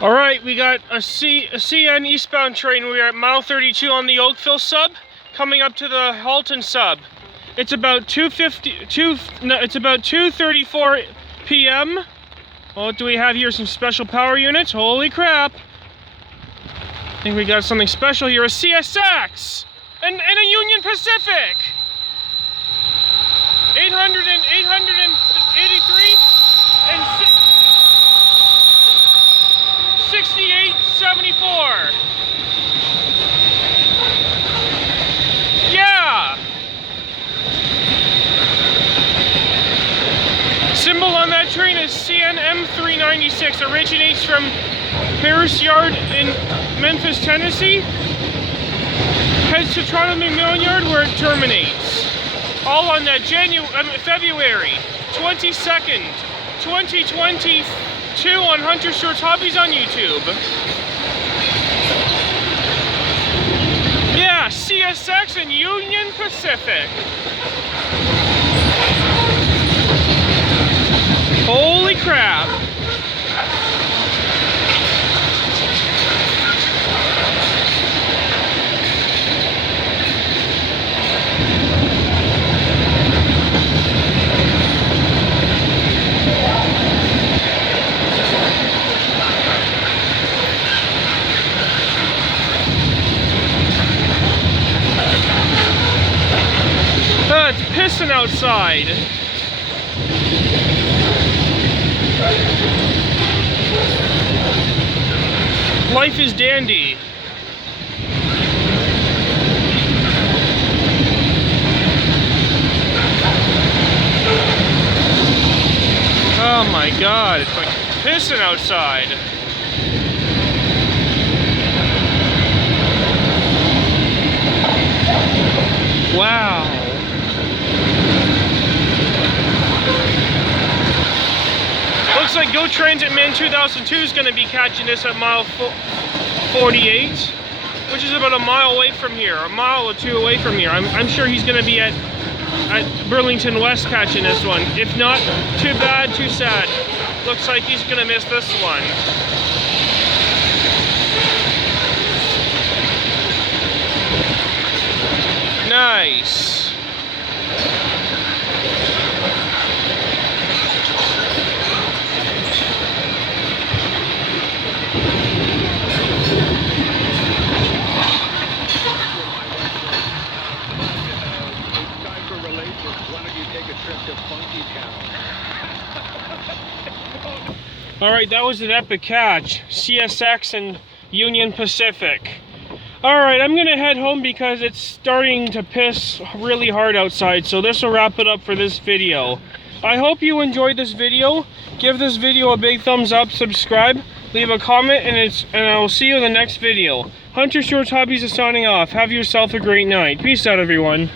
All right, we got a CN eastbound train. We are at mile 32 on the Oakville sub, coming up to the Halton sub. It's about 2:34 p.m. What do we have here? Some special power units. Holy crap! I think we got something special here. A CSX and a Union Pacific. 883 and 6874. Yeah. Symbol on that train is CN M396. Originates from Harris Yard in Memphis, Tennessee. Heads to Toronto McMillan Yard where it terminates. All on that February 22nd, 2022 on Hunter Stewart's Hobbies on YouTube. Yeah, CSX and Union Pacific. Holy crap. It's pissing outside. Life is dandy. Oh my God, it's like pissing outside. Wow. Looks like Go Transit Man 2002 is going to be catching this at mile 48, which is about a mile away from here, a mile or two away from here. I'm sure he's going to be at Burlington West catching this one. If not, too bad, too sad. Looks like he's going to miss this one. Nice. Alright, that was an epic catch. CSX and Union Pacific. Alright, I'm gonna head home because it's starting to piss really hard outside, so this will wrap it up for this video. I hope you enjoyed this video. Give this video a big thumbs up, subscribe, leave a comment, and I will see you in the next video. Hunter Stewart's Hobbies is signing off. Have yourself a great night. Peace out, everyone.